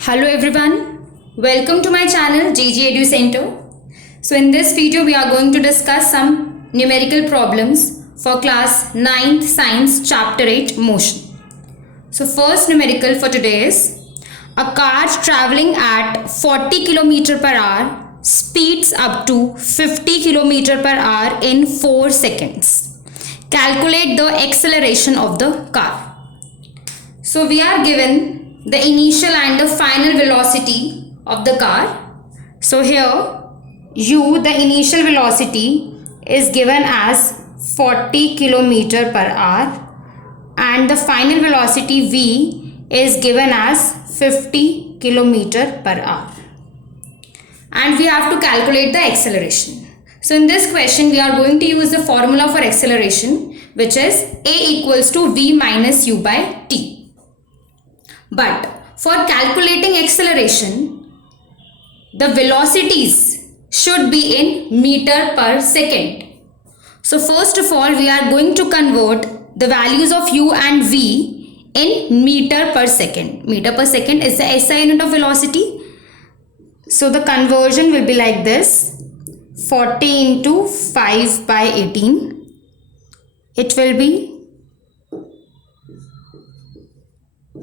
Hello everyone, welcome to my channel JG Edu Center. So in this video we are going to discuss some numerical problems for class 9th science chapter 8 motion. So first numerical for today is a car traveling at 40 km per hour speeds up to 50 km per hour in 4 seconds. Calculate the acceleration of the car. So we are given the initial and the final velocity of the car. So here u, the initial velocity, is given as 40 km per hour and the final velocity v is given as 50 km per hour. And we have to calculate the acceleration. So in this question we are going to use the formula for acceleration, which is a equals to v minus u by t. But for calculating acceleration, the velocities should be in meter per second. So first of all, we are going to convert the values of u and v in meter per second. Meter per second is the SI unit of velocity. So the conversion will be like this: 40 into 5 by 18. It will be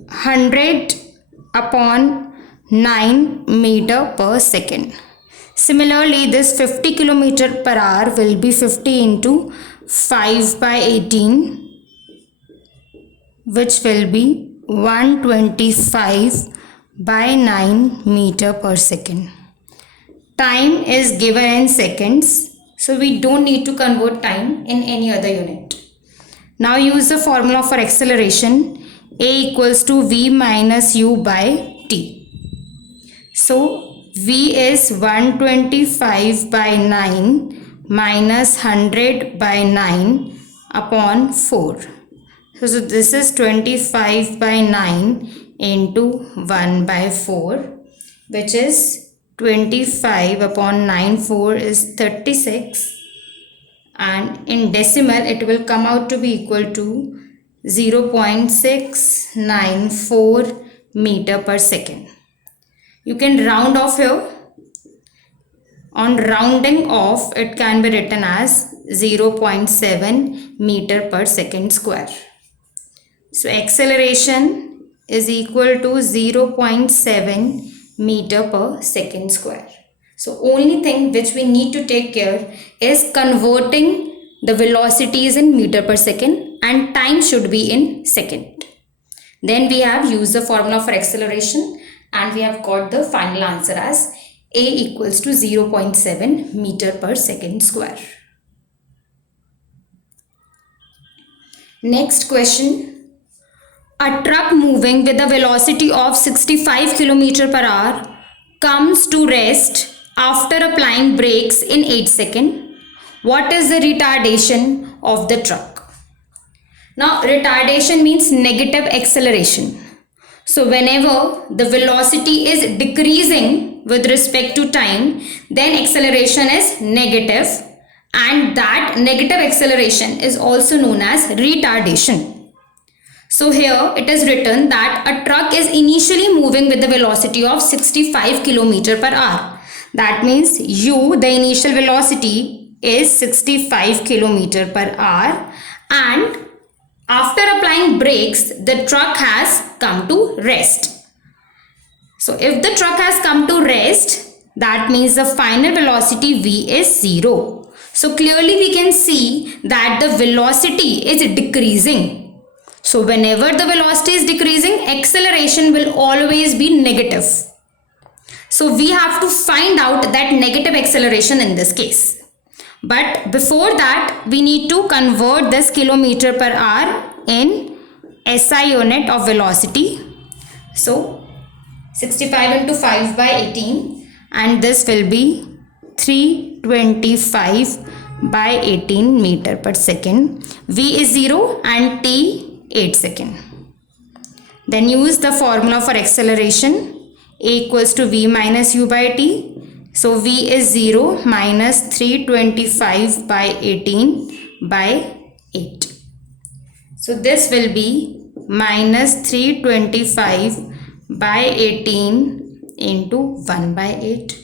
100 upon 9 meter per second. Similarly, this 50 km per hour will be 50 into 5 by 18, which will be 125 by 9 meter per second. Time is given in seconds, so we don't need to convert time in any other unit. Now use the formula for acceleration. A equals to v minus u by t. So v is 125 by 9 minus 100 by 9 upon 4. So this is 25 by 9 into 1 by 4, which is 25 upon 9, 4 is 36, and in decimal it will come out to be equal to 0.694 meter per second. You can round off here. On rounding off, it can be written as 0.7 meter per second square. So acceleration is equal to 0.7 meter per second square. So only thing which we need to take care is converting the velocities in meter per second, and time should be in second. Then we have used the formula for acceleration and we have got the final answer as a equals to 0.7 meter per second square. Next question. A truck moving with a velocity of 65 km per hour comes to rest after applying brakes in 8 seconds. What is the retardation of the truck? Now retardation means negative acceleration. So whenever the velocity is decreasing with respect to time, then acceleration is negative, and that negative acceleration is also known as retardation. So here it is written that a truck is initially moving with the velocity of 65 km per hour. That means u, the initial velocity, is 65 km per hour, and after applying brakes, the truck has come to rest. So if the truck has come to rest, that means the final velocity v is 0. So clearly we can see that the velocity is decreasing. So whenever the velocity is decreasing, acceleration will always be negative. So we have to find out that negative acceleration in this case. But before that, we need to convert this kilometer per hour in SI unit of velocity. So 65 into 5 by 18, and this will be 325 by 18 meter per second. V is 0 and t 8 seconds. Then use the formula for acceleration. A equals to v minus u by t. So v is 0 minus 325 by 18 by 8. So this will be minus 325 by 18 into 1 by 8.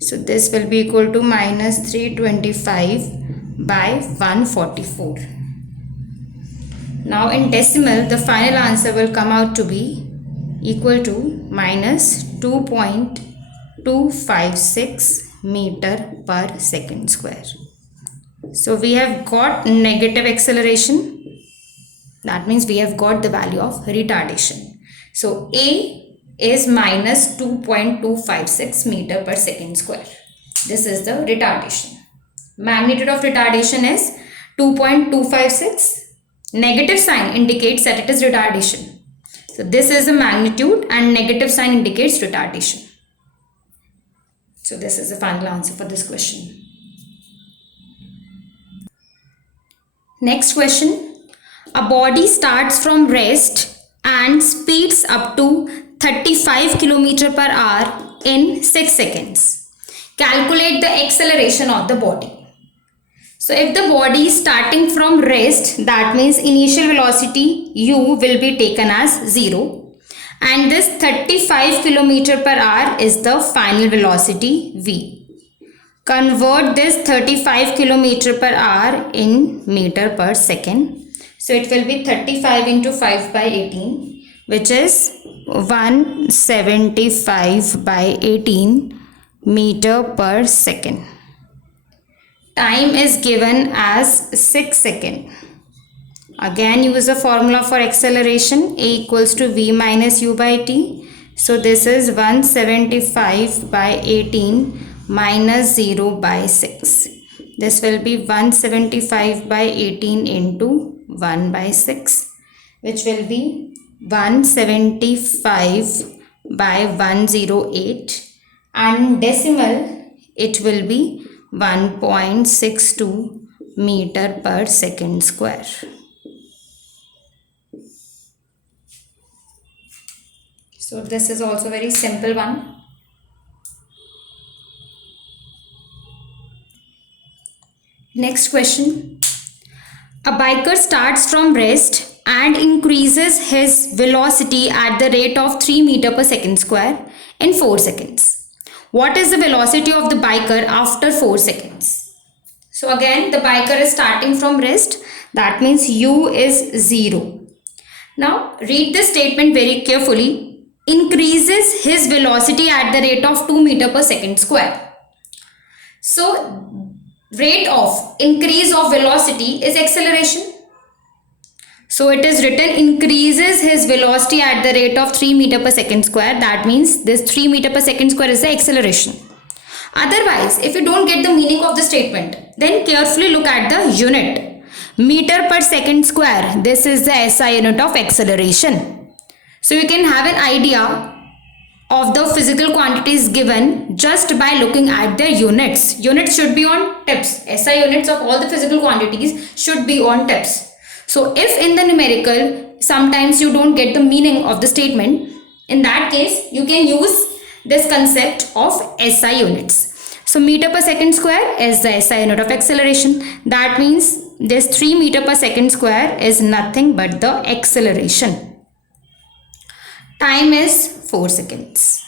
So this will be equal to minus 325 by 144. Now in decimal, the final answer will come out to be equal to minus 2.256 meter per second square. So we have got negative acceleration. That means we have got the value of retardation. So A is minus 2.256 meter per second square. This is the retardation. Magnitude of retardation is 2.256. Negative sign indicates that it is retardation. So this is the magnitude and negative sign indicates retardation. So this is the final answer for this question. Next question. A body starts from rest and speeds up to 35 km per hour in 6 seconds. Calculate the acceleration of the body. So if the body is starting from rest, that means initial velocity u will be taken as 0. And this 35 km per hour is the final velocity v. Convert this 35 km per hour in meter per second. So it will be 35 into 5 by 18, which is 175 by 18 meter per second. Time is given as 6 seconds. Again use the formula for acceleration. A equals to v minus u by t. So this is 175 by 18 minus 0 by 6. This will be 175 by 18 into 1 by 6, which will be 175 by 108, and decimal it will be 1.62 meter per second square. So this is also very simple one. Next question. A biker starts from rest and increases his velocity at the rate of 3 meter per second square in 4 seconds. What is the velocity of the biker after 4 seconds? So again, the biker is starting from rest. That means u is 0. Now read this statement very carefully. Increases his velocity at the rate of 2 meter per second square. So rate of increase of velocity is acceleration. So it is written increases his velocity at the rate of 3 meter per second square. That means this 3 meter per second square is the acceleration. Otherwise, if you don't get the meaning of the statement, then carefully look at the unit. Meter per second square. This is the SI unit of acceleration. So you can have an idea of the physical quantities given just by looking at their units. Units should be on tips. SI units of all the physical quantities should be on tips. So if in the numerical sometimes you don't get the meaning of the statement, in that case you can use this concept of SI units. So meter per second square is the SI unit of acceleration. That means this 3 meter per second square is nothing but the acceleration. Time is 4 seconds.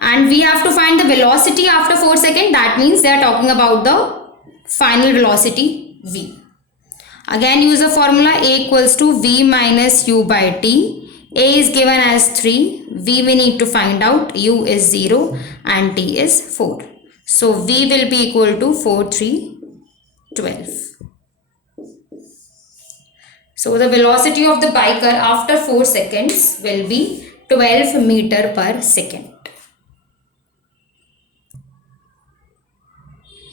And we have to find the velocity after 4 seconds. That means they are talking about the final velocity v. Again use the formula. A equals to v minus u by t. A is given as 3. V we need to find out. U is 0 and t is 4. So v will be equal to 4, 3, 12. So the velocity of the biker after 4 seconds will be 12 meter per second.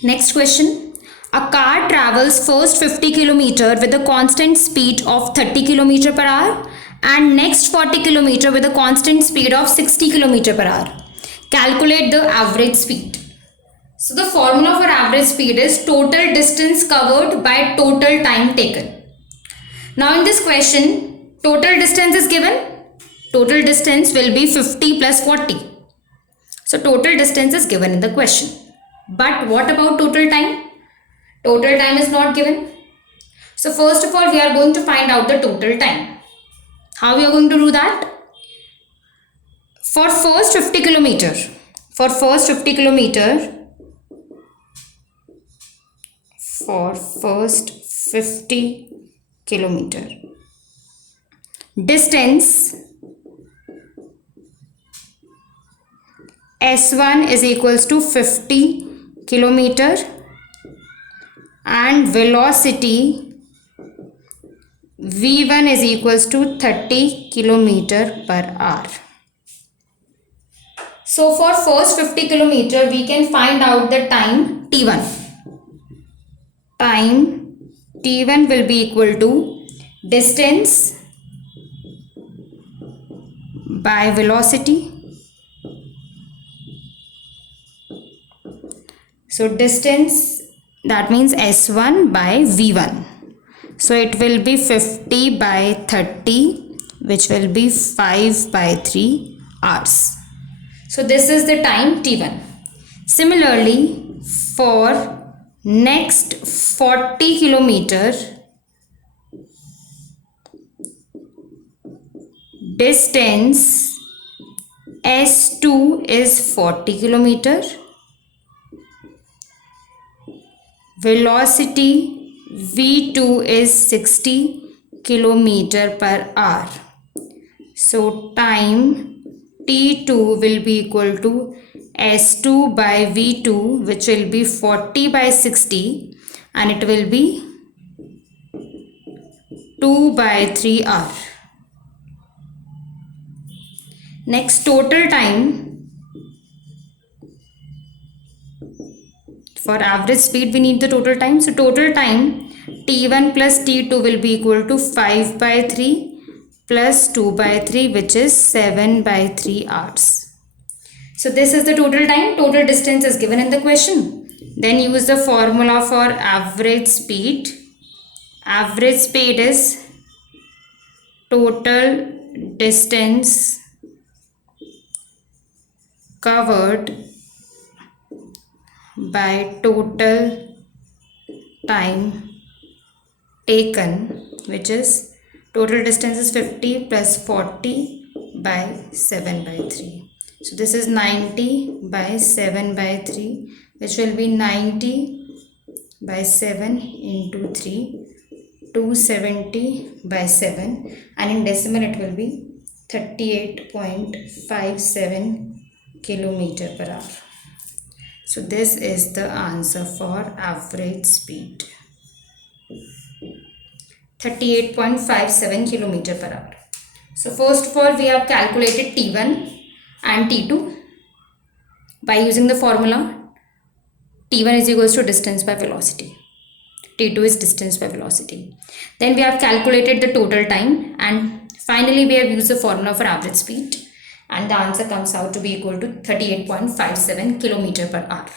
Next question. A car travels first 50 km with a constant speed of 30 km per hour and next 40 km with a constant speed of 60 km per hour. Calculate the average speed. So the formula for average speed is total distance covered by total time taken. Now in this question, total distance is given. Total distance will be 50 plus 40. So total distance is given in the question. But what about total time? Total time is not given. So first of all, we are going to find out the total time. How we are going to do that? For first 50 kilometer, for first 50 kilometer, for first 50 kilometer, distance S1 is equals to 50 kilometer and velocity V1 is equals to 30 kilometer per hour. So for first 50 kilometer, we can find out the time T1. Time T1 will be equal to distance by velocity. So distance, that means S1 by V1. So it will be 50 by 30, which will be 5 by 3 hours. So this is the time T1. Similarly, for next 40 kilometer, distance S2 is 40 kilometer. Velocity V2 is 60 kilometer per hour. So time T2 will be equal to S2 by V2, which will be 40 by 60, and it will be 2 by 3 hour. Next, total time. For average speed, we need the total time. So total time T1 plus T2 will be equal to 5 by 3 plus 2 by 3, which is 7 by 3 hours. So this is the total time. Total distance is given in the question. Then use the formula for average speed. Average speed is total distance covered by total time taken, which is total distance is 50 plus 40 by 7 by 3. So this is 90 by 7 by 3, which will be 90 by 7 into 3, 270 by 7, and in decimal it will be 38.57 kilometer per hour. So this is the answer for average speed, 38.57 kilometer per hour. So first of all, we have calculated T1 and T2 by using the formula. T1 is equals to distance by velocity. T2 is distance by velocity. Then we have calculated the total time, and finally we have used the formula for average speed, and the answer comes out to be equal to 38.57 kilometer per hour.